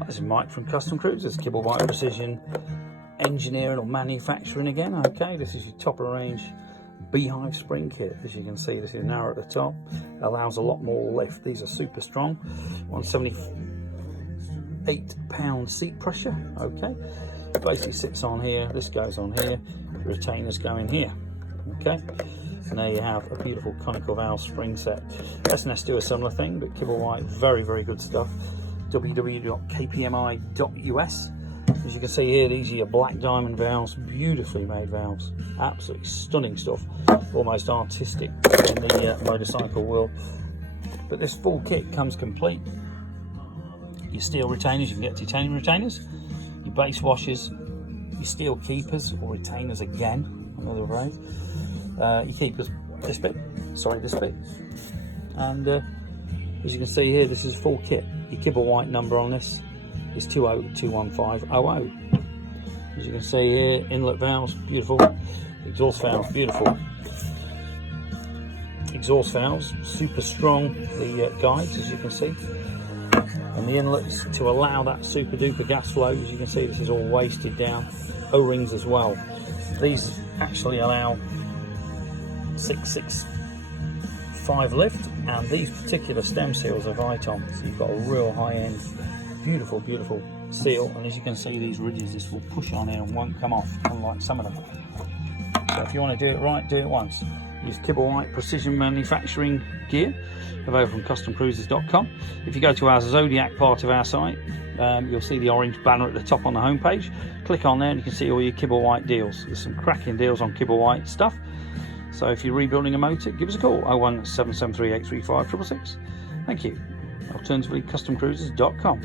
This is Mike from Custom Cruisers, Kibblewhite Precision Engineering or Manufacturing again. Okay, this is your top of the range beehive spring kit. As you can see, this is narrow at the top, allows a lot more lift. These are super strong, 178 pound seat pressure. Okay, it basically sits on here, this goes on here, the retainers go in here. Okay, and there you have a beautiful conical valve spring set. S&S do a similar thing, but Kibblewhite, very good stuff. www.kpmi.us. As you can see here, these are your black diamond valves, beautifully made valves, absolutely stunning stuff, almost artistic in the motorcycle world. But this full kit comes complete. Your steel retainers, you can get titanium retainers, your base washers, your steel keepers or retainers again, another phrase, your keepers this bit, and as you can see here, this is a full kit. Your Kibblewhite number on this is 2021500. As you can see here, inlet valves, beautiful. Exhaust valves, beautiful. Exhaust valves, super strong. The guides, as you can see, and the inlets to allow that super duper gas flow. As you can see, this is all weighted down. O-rings as well. These actually allow 665 lift, and these particular stem seals are Viton, so you've got a real high-end, beautiful seal. And as you can see, these ridges, this will push on in and won't come off, unlike some of them. So if you want to do it right, do it once. Use Kibblewhite Precision Manufacturing gear, available from customcruisers.com. If you go to our Zodiac part of our site, you'll see the orange banner at the top on the home page. Click on there and you can see all your Kibblewhite deals. There's some cracking deals on Kibblewhite stuff. So if you're rebuilding a motor, give us a call, 01773 835 666. Thank you. Alternatively, customcruisers.com.